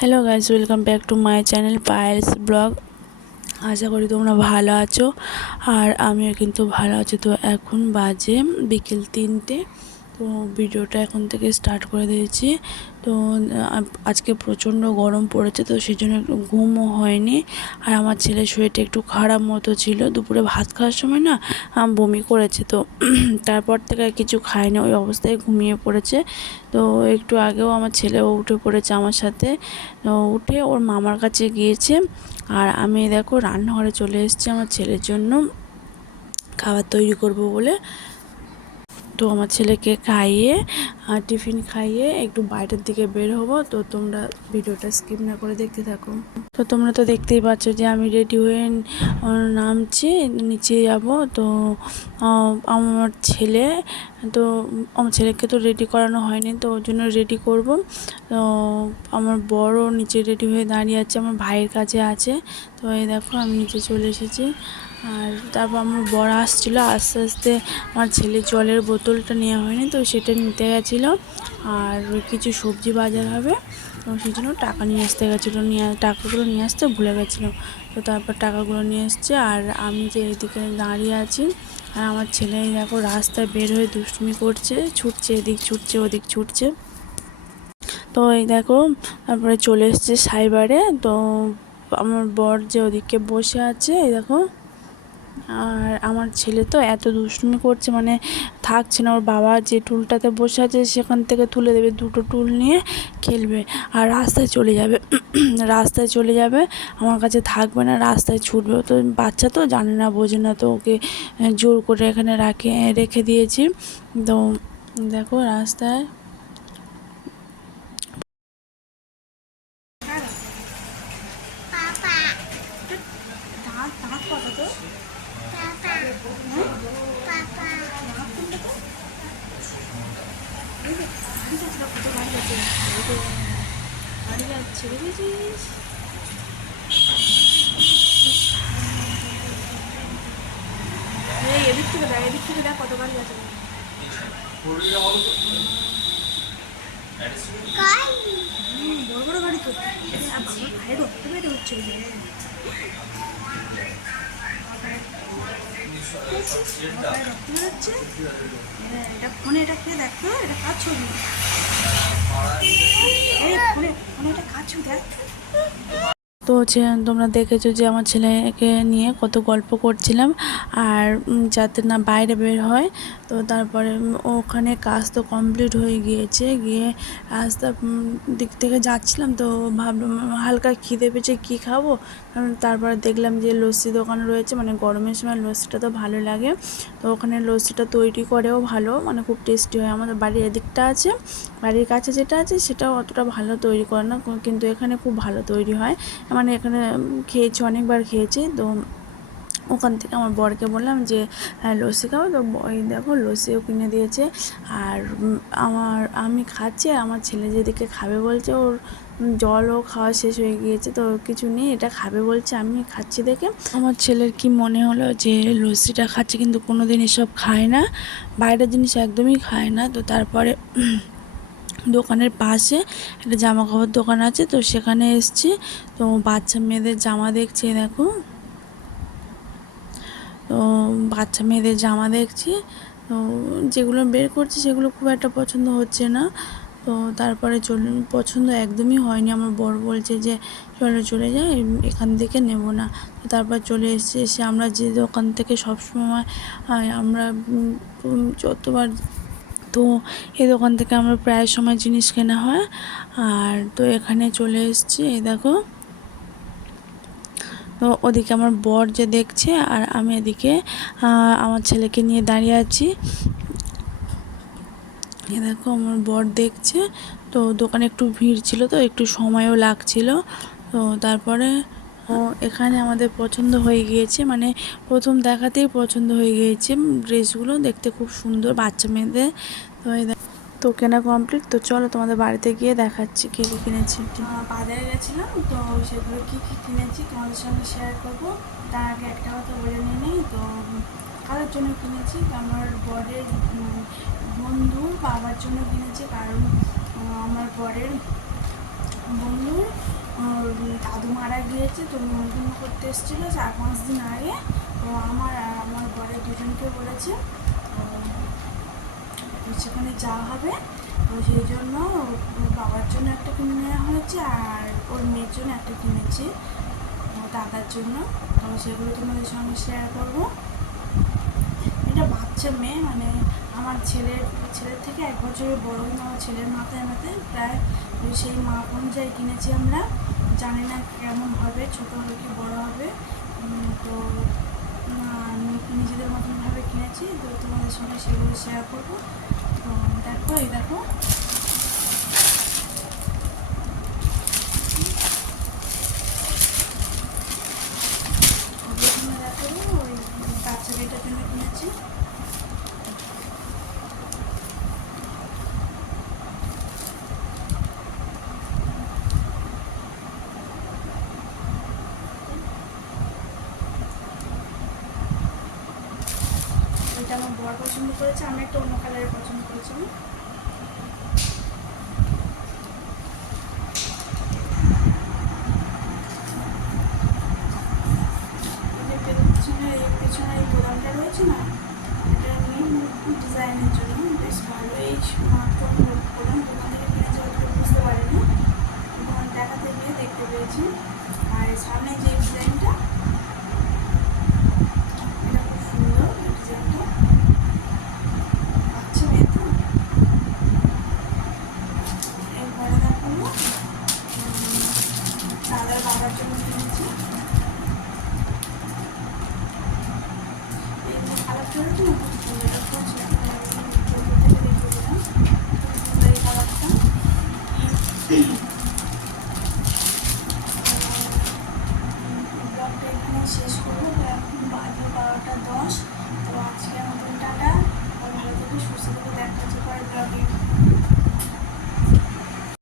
Hello guys, welcome back to my channel Payel's blog. আশা করি তোমরা ভালো আছো আর আমিও কিন্তু ভালো আছি। তো এখন বাজে বিকেল 3টে। তো ভিডিওটা এখন থেকে স্টার্ট করে দিয়েছি। তো আজকে প্রচণ্ড গরম পড়েছে, তো সেই জন্য একটু ঘুমও হয়নি। আর আমার ছেলের শরীরটা একটু খারাপ মতো ছিল, দুপুরে ভাত খাওয়ার সময় না বমি করেছে। তো তারপর থেকে আর কিছু খায়নি, ওই অবস্থায় ঘুমিয়ে পড়েছে। তো একটু আগেও আমার ছেলেও উঠে পড়েছে আমার সাথে। তো উঠে ওর মামার কাছে গিয়েছে। আর আমি দেখো রান্নাঘরে চলে এসেছি আমার ছেলের জন্য খাবার তৈরি করব বলে। তো আমার ছেলেকে খাইয়ে টিফিন খাইয়ে একটু বাইরের দিকে বের হবো। তো তোমরা ভিডিওটা স্কিপ না করে দেখতে থাকো। তো তোমরা তো দেখতেই পাচ্ছ যে আমি রেডি হয়ে নামছি, নিচে যাব। তো আমার ছেলে তো আমার ছেলেকে তো রেডি করানো হয়নি, তো ওর জন্য রেডি করব। তো আমার বড় নিচে রেডি হয়ে দাঁড়িয়ে আছে, আমার ভাইয়ের কাছে আছে। তো এই দেখো আমি নিচে চলে এসেছি। আর তারপর আমার বর আসছিলো, আস্তে আস্তে আমার ছেলের জলের বোতলটা নেওয়া হয়নি, তো সেটা নিতে গেছিলো। আর কিছু সবজি বাজার হবে, তো সেই জন্য টাকা নিয়ে আসতে গেছিলো, টাকাগুলো নিয়ে আসতে ভুলে গেছিলো। তো তারপর টাকাগুলো নিয়ে এসছে। আর আমি যে এদিকে দাঁড়িয়ে আছি, আর আমার ছেলে দেখো রাস্তায় বের হয়ে দুষ্টুমি করছে, ছুটছে, এদিক ছুটছে ওদিক ছুটছে। তো এই দেখো তারপরে চলে এসছে সাইবারে। তো আমার বর যে ওদিকে বসে আছে, এই দেখো। আর আমার ছেলে তো এত দুষ্টুমি করছে, মানে থাকছে না। ওর বাবা যে টুলটাতে বসে আছে সেখান থেকে তুলে দেবে, দুটো টুল নিয়ে খেলবে আর রাস্তায় চলে যাবে। রাস্তায় চলে যাবে, আমার কাছে থাকবে না, রাস্তায় ছুটবে। তো বাচ্চা তো জানে না, বোঝে না, তো ওকে জোর করে এখানে রেখে দিয়েছি। তো দেখো রাস্তায় গাড়ি যাচ্ছে, বুঝেছিস? এই এদিক থেকে দেখ, এদিক থেকে দেখ কত গাড়ি আছে। বড় বড় গাড়ি তো ভাইয়ের রক্ত বেড়ে হচ্ছে। রক্ত বেরোচ্ছে। এটা ফোনে, এটা খেয়ে দেখ তো, এটা কার ছবি? ফোনে ফোনে এটা কার ছবি দেখ। তো তোমরা দেখেছো যে আমার ছেলেকে নিয়ে কত গল্প করছিলাম, আর যাতে না বাইরে বের হয়। তো তারপরে ওখানে কাজ তো কমপ্লিট হয়ে গিয়েছে, গিয়ে রাস্তার দিক থেকে যাচ্ছিলাম। তো ভাবলাম হালকা খিদে পেয়েছে, কী খাবো। তারপরে দেখলাম যে লস্যি দোকান রয়েছে, মানে গরমের সময় লস্যিটা তো ভালো লাগে। তো ওখানে লস্যিটা তৈরি করেও ভালো, মানে খুব টেস্টি হয়। আমাদের বাড়ির এদিকটা আছে, বাড়ির কাছে যেটা আছে সেটাও অতটা ভালো তৈরি করে না, কিন্তু এখানে খুব ভালো তৈরি হয়। মানে এখানে খেয়েছি, অনেকবার খেয়েছি। তো ওখান থেকে আমার বরকে বললাম যে লস্যি খাবো। তো ওই দেখো লস্যিও কিনে দিয়েছে। আর আমি খাচ্ছি, আমার ছেলে যেদিকে খাবে বলছে, ওর জলও খাওয়া শেষ হয়ে গিয়েছে, তো কিছু নেই, এটা খাবে বলছে। আমি খাচ্ছি দেখে আমার ছেলের কি মনে হলো যে লস্যিটা খাচ্ছে, কিন্তু কোনো দিন এসব খায় না, বাইরের জিনিস একদমই খায় না। তো তারপরে দোকানের পাশে একটা জামা কাপড় দোকান আছে, তো সেখানে এসেছি। তো বাচ্চা মেয়েদের জামা দেখছি, দেখো। তো বাচ্চা মেয়েদের জামা দেখছি, তো যেগুলো বের করছি সেগুলো খুব একটা পছন্দ হচ্ছে না। তো তারপরে পছন্দ একদমই হয়নি। আমার বর বলছে যে চলে যাই, এখান থেকে নেব না। তো তারপর চলে এসে আমরা যে দোকান থেকে সবসময় আমরা যতবার, তো এই দোকান থেকে আমরা প্রায় সময় জিনিস কেনা হয়। আর তো এখানে চলে এসেছি, এই দেখো। তো ওদিকে আমার বর যে দেখছে, আর আমি এদিকে আমার ছেলেকে নিয়ে দাঁড়িয়ে আছি। এ দেখো আমার বর দেখছে। তো দোকানে একটু ভিড় ছিল, তো একটু সময়ও লাগছিল। তো তারপরে এখানে আমাদের পছন্দ হয়ে গিয়েছে, মানে প্রথম দেখাতেই পছন্দ হয়ে গিয়েছে। ড্রেসগুলো দেখতে খুব সুন্দর বাচ্চা মেয়েদের। তো তো কেনা কমপ্লিট। তো চলো তোমাদের বাড়িতে গিয়ে দেখাচ্ছি কী কী কিনেছি। বাজারে গেছিলাম, তো সেগুলো কী কী কিনেছি তোমাদের সঙ্গে শেয়ার করবো। তার আগে একটা কথা বলে নিয়ে নিই। তো কারোর জন্য কিনেছি, আমার বরের বন্ধুর বাবার জন্য কিনেছি, কারণ আমার বরের বন্ধুর দাদু মারা গিয়েছে, তো নিমন্ত্রণ করতে এসেছিলো 4-5 দিন আগে। তো আমার আর আমার ঘরে দুজনকে বলেছে সেখানে যাওয়া হবে। তো সেই জন্য ওর বাবার জন্য একটা কিনে নেওয়া হয়েছে আর ওর মেয়ের জন্য একটা কিনেছি দাদার জন্য। তো সেগুলো তোমাদের সঙ্গে শেয়ার করবো। এটা বাচ্চা মেয়ে, মানে আমার ছেলের থেকে 1 বছরের বড়, কিন্তু আমার ছেলের মাথায় প্রায় সেই মাপ অনুযায়ী কিনেছি আমরা। জানি না কেমন হবে, ছোটো হবে কি বড় হবে। তো নিজেদের মতনভাবে কিনেছি, তো তোমাদের সঙ্গে সেগুলো শেয়ার করবো। তো দেখো, এই দেখো ওই বাচ্চা মেয়েটার জন্য কিনেছি। এটা আমার বর পছন্দ করেছে, আমি একটা অন্য কালারের পছন্দ করেছিলাম। পেছনে এই প্রোগ্রামটা রয়েছে না, এটা আমি ডিজাইনের জন্য বেশ ভালো। এই মাত্র প্রোগ্রাম দোকান থেকে কিনেছি, অতটা বুঝতে পারিনি, দোকান দেখাতে গিয়ে দেখতে পেয়েছি। আর সামনে যে ডিজাইনটা, এটা খুব সুন্দর এই ডিজাইনটা। আচ্ছা মেয়ে তো এরপরে দেখাবো দাদার বাবার জন্য কিনেছি। এইগুলো কালারটা রয়েছে না, খুব সুন্দর, এটা খুব ছোটো থেকে দেখতে পেলাম, খুব সুন্দর এই কালারটা। ব্লগটা এখানে শেষ করবো। এখন বাজে 12টা 10। তো আজকের মতন টাটা, ভালো থেকে সুস্থ থেকে দেখা হচ্ছে পরের ব্লগে।